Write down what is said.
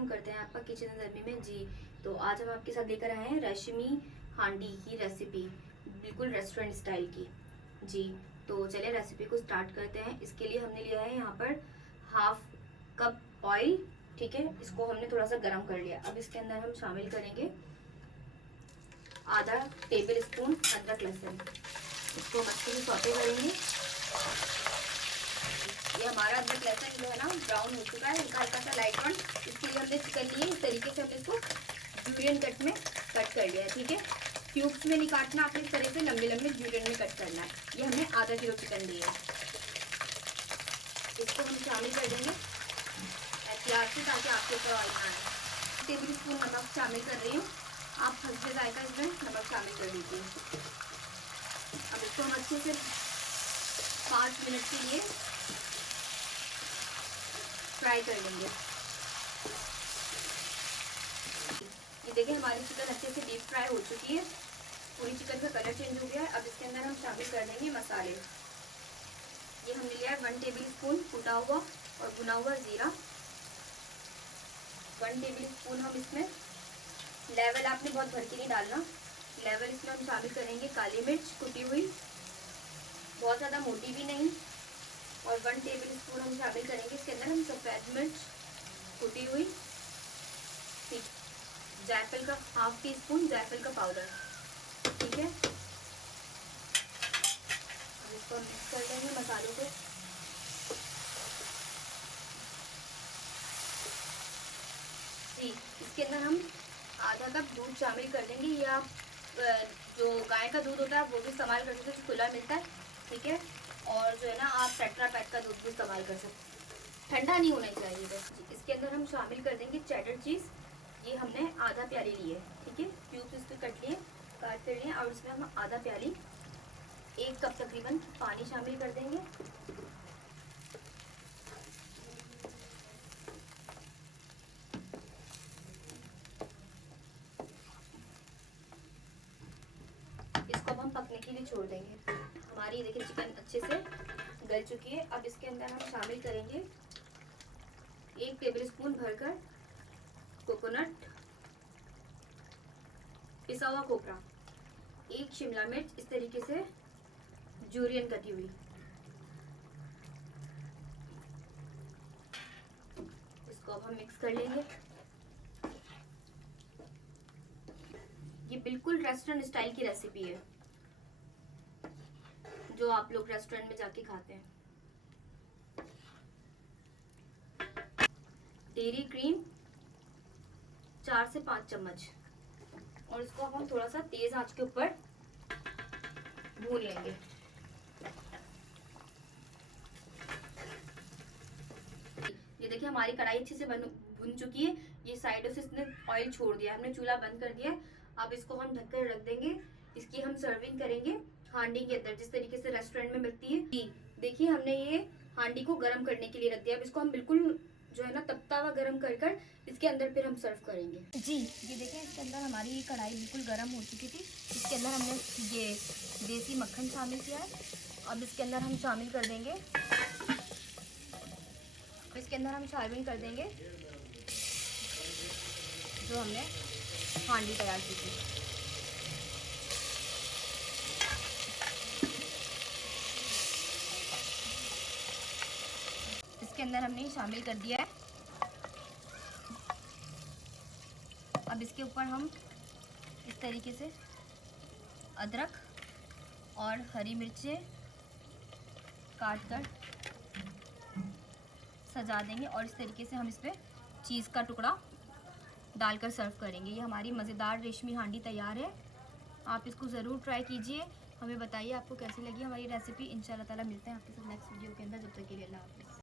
Welcome करते हैं आपका किचन जर्नी में जी। तो आज हम आपके साथ लेकर आए हैं रेशमी हांडी की रेसिपी, बिल्कुल रेस्टोरेंट स्टाइल की जी। तो चलिए रेसिपी को स्टार्ट करते हैं। इसके लिए हमने लिया है यहाँ पर हाफ कप ऑयल, ठीक है। इसको हमने थोड़ा सा गर्म कर लिया। अब इसके अंदर हम शामिल करेंगे आधा टेबल स्पून अदरक लहसुन। इसको हम अच्छे से सौते करेंगे। ये हमारा अदरक लहसुन जो है ना ब्राउन हो चुका है, हल्का हल्का सा लाइट ब्राउन। इसके लिए हमने चिकन लिए, इस तरीके से हमने इसको जूलियन कट में कट कर लिया है, ठीक है। क्यूब्स में नहीं काटना, आपने इस तरह से लंबे लंबे जूलियन में कट करना है। ये हमने आधा किलो चिकन लिया है। इसको हम शामिल कर देंगे प्याज से, ताकि आपके ऊपर ऑयल ना आए। टेबल स्पून नमक शामिल कर रही हूँ। आप हल्के जायका इसमें नमक शामिल कर दीजिए। अब इसको हम अच्छे से 5 मिनट के लिए फ्राई कर लेंगे। ये देखिए हमारी चिकन अच्छे से डीप फ्राई हो चुकी है, पूरी चिकन का कलर चेंज हो गया है। अब इसके अंदर हम शामिल कर देंगे मसाले। ये हमने लिया है 1 टेबल स्पून कुटा हुआ और भुना हुआ जीरा। 1 टेबल स्पून हम इसमें लेवल, आपने बहुत भर के नहीं डालना, लेवल इसमें हम शामिल करेंगे काली मिर्च कुटी हुई, बहुत ज़्यादा मोटी भी नहीं। और 1 टेबल स्पून हम शामिल करेंगे इसके अंदर हम सफ़ेद मिर्च कुटी हुई, ठीक। जायफल का हाफ टी स्पून जायफल का पाउडर, ठीक है। अब इसको मिक्स कर देंगे मसालों को। जी, इसके अंदर हम आधा कप दूध शामिल कर देंगे। ये आप जो गाय का दूध होता है वो भी इस्तेमाल कर सकते हैं, जो खुला मिलता है, ठीक है। और जो है ना आप टेट्रा पैक का दूध भी इस्तेमाल कर सकते हैं, ठंडा नहीं होना चाहिए बस। इसके अंदर हम शामिल कर देंगे चेडर चीज़। ये हमने आधा प्याली ली है, ठीक है। क्यूब्स इसके कट लिए, काट कर लिए। और इसमें हम आधा प्याली 1 कप तकरीबन पानी शामिल कर देंगे। इसको हम पकने के लिए छोड़ देंगे। हमारी देखिए चिकन अच्छे से गल चुकी है। अब इसके अंदर हम शामिल करेंगे 1 टेबल स्पून भरकर कोकोनट, पिसा हुआ खोपरा, 1 शिमला मिर्च इस तरीके से जूलियन कटी हुई। इसको अब हम मिक्स कर लेंगे। ये बिल्कुल रेस्टोरेंट स्टाइल की रेसिपी है, जो आप लोग रेस्टोरेंट में जाके खाते हैं। डेयरी क्रीम 4 से 5 चम्मच। और इसको अब हम थोड़ा सा तेज आंच के ऊपर भून लेंगे। ये देखिए हमारी कढ़ाई अच्छे से भुन चुकी है। ये साइडों से इसने ऑयल छोड़ दिया, हमने चूल्हा बंद कर दिया। अब इसको हम ढककर रख देंगे। इसकी हम सर्विंग करेंगे हांडी के अंदर, जिस तरीके से रेस्टोरेंट में मिलती है। देखिए हमने ये हांडी को गर्म करने के लिए रख दिया। अब इसको हम बिल्कुल जो है ना तपता हुआ गर्म कर इसके अंदर फिर हम सर्व करेंगे जी। ये देखिए इसके अंदर हमारी कढ़ाई बिल्कुल गर्म हो चुकी थी। इसके अंदर हमने ये देसी मक्खन शामिल किया है। अब इसके अंदर हम शामिल कर देंगे जो हमने हांडी तैयार की थी। इसके अंदर हमने शामिल कर दिया है। अब इसके ऊपर हम इस तरीके से अदरक और हरी मिर्चें काट कर सजा देंगे। और इस तरीके से हम इस पर चीज़ का टुकड़ा डालकर सर्व करेंगे। ये हमारी मज़ेदार रेशमी हांडी तैयार है। आप इसको ज़रूर ट्राई कीजिए, हमें बताइए आपको कैसी लगी हमारी रेसिपी। इंशाल्लाह ताला मिलते हैं आपके साथ नेक्स्ट वीडियो के अंदर। जब तक के लिए अल्लाह हाफ़िज़।